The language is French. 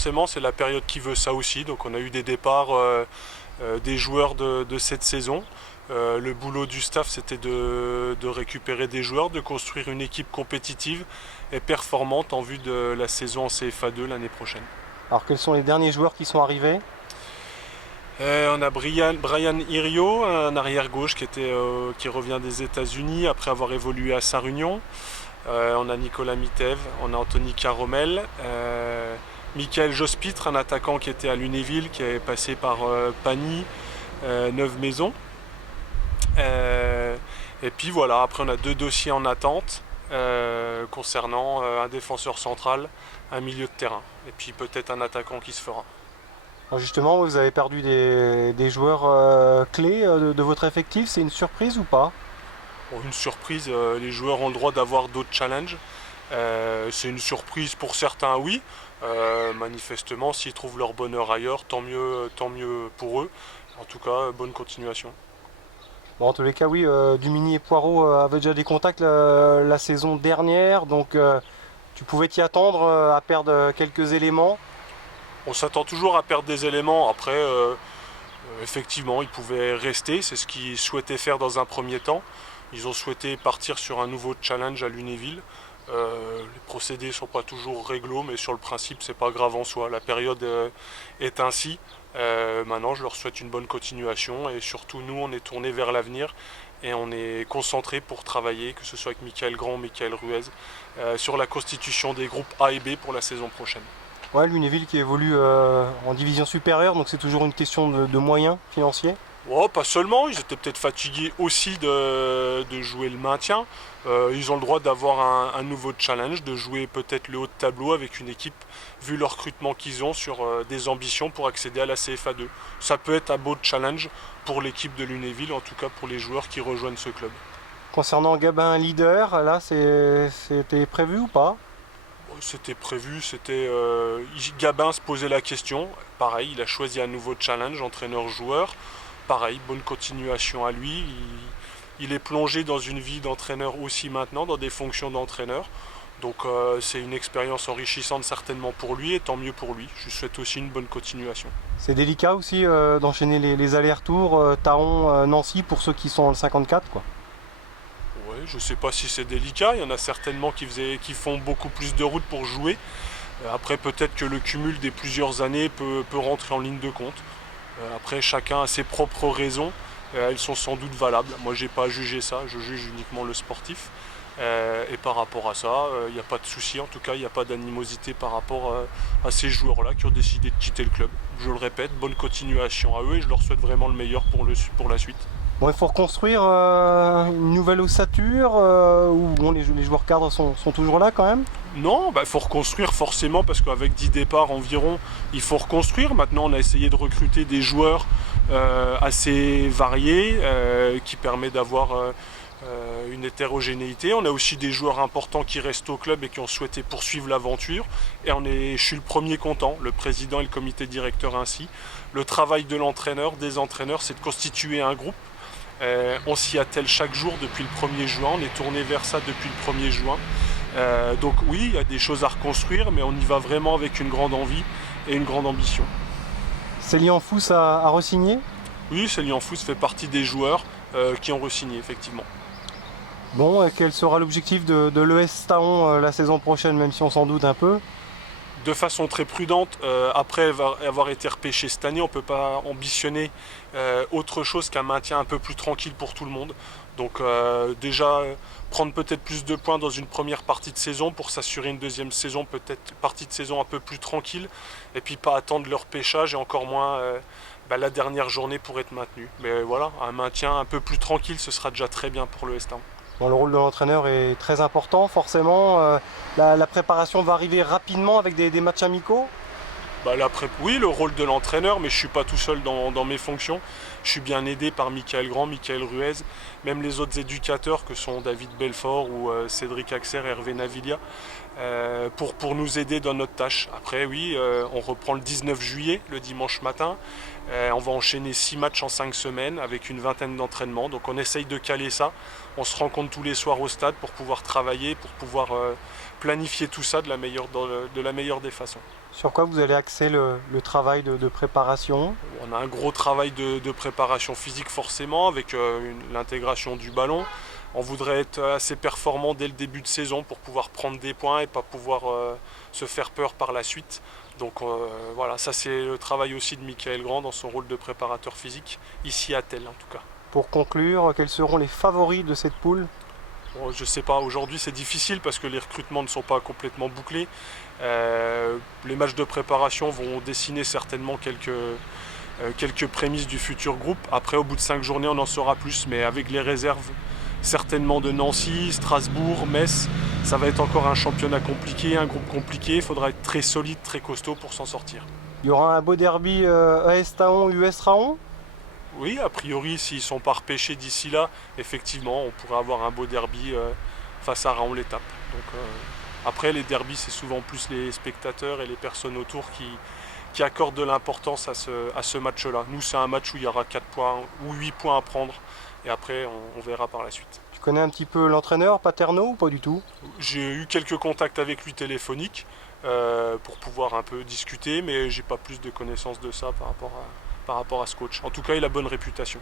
forcément, c'est la période qui veut ça aussi. Donc on a eu des départs des joueurs de cette saison. Le boulot du staff, c'était de récupérer des joueurs, de construire une équipe compétitive et performante en vue de la saison en CFA2 l'année prochaine. Alors quels sont les derniers joueurs qui sont arrivés? On a Brian Irio, un arrière-gauche qui revient des États-Unis après avoir évolué à Sarre-Union. On a Nicolas Mitev, on a Anthony Caromel, Michael Jospitre, un attaquant qui était à Lunéville, qui est passé par Pagny, Neuve-Maisons. Et puis voilà, après on a 2 dossiers en attente concernant un défenseur central, un milieu de terrain, et puis peut-être un attaquant qui se fera. Alors justement, vous avez perdu des joueurs clés de votre effectif, c'est une surprise ou pas? Bon, une surprise, les joueurs ont le droit d'avoir d'autres challenges. C'est une surprise pour certains, oui. Manifestement, s'ils trouvent leur bonheur ailleurs, tant mieux pour eux. En tout cas, bonne continuation. Bon, en tous les cas, oui, Dumini et Poirot avaient déjà des contacts la saison dernière, donc tu pouvais t'y attendre à perdre quelques éléments. On s'attend toujours à perdre des éléments. Après, effectivement, ils pouvaient rester. C'est ce qu'ils souhaitaient faire dans un premier temps. Ils ont souhaité partir sur un nouveau challenge à Lunéville. Les procédés ne sont pas toujours réglo, mais sur le principe, c'est pas grave en soi. La période est ainsi. Maintenant, je leur souhaite une bonne continuation et surtout, nous, on est tourné vers l'avenir et on est concentré pour travailler, que ce soit avec Michael Grand ou Michael Ruiz, sur la constitution des groupes A et B pour la saison prochaine. Ouais, Lunéville qui évolue en division supérieure, donc c'est toujours une question de moyens financiers. Oh, pas seulement, ils étaient peut-être fatigués aussi de jouer le maintien. Ils ont le droit d'avoir un nouveau challenge, de jouer peut-être le haut de tableau avec une équipe, vu le recrutement qu'ils ont sur des ambitions pour accéder à la CFA2. Ça peut être un beau challenge pour l'équipe de Lunéville, en tout cas pour les joueurs qui rejoignent ce club. Concernant Gabin leader, là c'était prévu ou pas? C'était prévu, Gabin se posait la question. Pareil, il a choisi un nouveau challenge, entraîneur-joueur. Pareil, bonne continuation à lui. Il est plongé dans une vie d'entraîneur aussi maintenant, dans des fonctions d'entraîneur. Donc c'est une expérience enrichissante certainement pour lui et tant mieux pour lui. Je lui souhaite aussi une bonne continuation. C'est délicat aussi d'enchaîner les allers-retours Taon-Nancy pour ceux qui sont dans le 54, quoi. Ouais, je ne sais pas si c'est délicat. Il y en a certainement qui font beaucoup plus de route pour jouer. Après, peut-être que le cumul des plusieurs années peut rentrer en ligne de compte. Après, chacun a ses propres raisons. Elles sont sans doute valables. Moi, j'ai pas à juger ça. Je juge uniquement le sportif. Et par rapport à ça, il n'y a pas de souci. En tout cas, il n'y a pas d'animosité par rapport à ces joueurs-là qui ont décidé de quitter le club. Je le répète, bonne continuation à eux et je leur souhaite vraiment le meilleur pour la suite. Bon, il faut reconstruire une nouvelle ossature ou bon, les joueurs cadres sont toujours là quand même? Non, il faut reconstruire forcément parce qu'avec 10 départs environ, il faut reconstruire. Maintenant, on a essayé de recruter des joueurs assez variés qui permet d'avoir une hétérogénéité. On a aussi des joueurs importants qui restent au club et qui ont souhaité poursuivre l'aventure. Et je suis le premier content, le président et le comité directeur ainsi. Le travail de l'entraîneur, des entraîneurs, c'est de constituer un groupe. On s'y attelle chaque jour depuis le 1er juin, on est tourné vers ça depuis le 1er juin. Donc oui, il y a des choses à reconstruire, mais on y va vraiment avec une grande envie et une grande ambition. Célian Fous a re-signé? Oui, Célian Fous fait partie des joueurs qui ont re-signé, effectivement. Bon, quel sera l'objectif de l'ES Taon la saison prochaine, même si on s'en doute un peu? De façon très prudente, après avoir été repêché cette année, on ne peut pas ambitionner autre chose qu'un maintien un peu plus tranquille pour tout le monde. Donc déjà prendre peut-être plus de points dans une première partie de saison pour s'assurer une deuxième saison, peut-être partie de saison un peu plus tranquille, et puis pas attendre le repêchage et encore moins la dernière journée pour être maintenu. Mais voilà, un maintien un peu plus tranquille, ce sera déjà très bien pour le Taon. Bon, le rôle de l'entraîneur est très important, forcément. La préparation va arriver rapidement avec des matchs amicaux. Oui, le rôle de l'entraîneur, mais je ne suis pas tout seul dans mes fonctions. Je suis bien aidé par Michael Grand, Michael Ruiz, même les autres éducateurs que sont David Belfort ou Cédric Axer, Hervé Navilia, pour nous aider dans notre tâche. Après, oui, on reprend le 19 juillet, le dimanche matin. On va enchaîner 6 matchs en 5 semaines avec une vingtaine d'entraînements. Donc on essaye de caler ça. On se rencontre tous les soirs au stade pour pouvoir travailler, pour pouvoir planifier tout ça de la meilleure des façons. Sur quoi vous allez axer le travail de préparation? On a un gros travail de préparation physique forcément avec l'intégration du ballon. On voudrait être assez performant dès le début de saison pour pouvoir prendre des points et pas pouvoir se faire peur par la suite. Donc voilà, ça c'est le travail aussi de Michael Grand dans son rôle de préparateur physique, ici à Tel en tout cas. Pour conclure, quels seront les favoris de cette poule? Bon, je ne sais pas, aujourd'hui c'est difficile parce que les recrutements ne sont pas complètement bouclés. Les matchs de préparation vont dessiner certainement quelques prémices du futur groupe. Après, au bout de 5 journées, on en saura plus, mais avec les réserves certainement de Nancy, Strasbourg, Metz, ça va être encore un championnat compliqué, un groupe compliqué. Il faudra être très solide, très costaud pour s'en sortir. Il y aura un beau derby AS Taon, US Raon? Oui, a priori, s'ils ne sont pas repêchés d'ici là, effectivement, on pourrait avoir un beau derby face à Raon-l'Étape. Donc, après, les derbys, c'est souvent plus les spectateurs et les personnes autour qui accordent de l'importance à ce match-là. Nous, c'est un match où il y aura 4 points ou 8 points à prendre. Et après, on verra par la suite. Tu connais un petit peu l'entraîneur, Paterno, ou pas du tout? J'ai eu quelques contacts avec lui téléphoniques pour pouvoir un peu discuter, mais j'ai pas plus de connaissances de ça par rapport à ce coach. En tout cas, il a bonne réputation.